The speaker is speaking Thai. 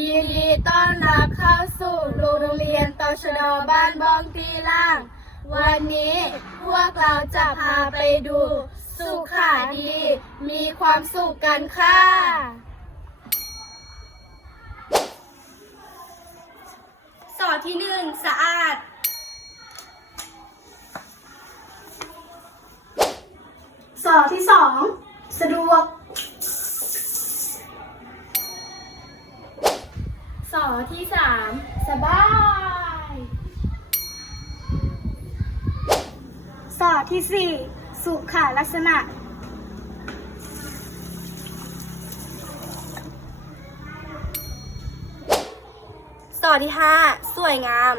ยินดีต้อนรับเข้าสู่โรงเรียนตชดบ้านบองตีล่าง วันนี้พวกเราจะพาไปดู สุขาดี มีความสุขกันค่ะสอที่หนึ่งสะอาด สอที่สองสะดวก สอที่สามสบาย สอที่สี่สุขาลักษณะ สอที่ห้าสวยงาม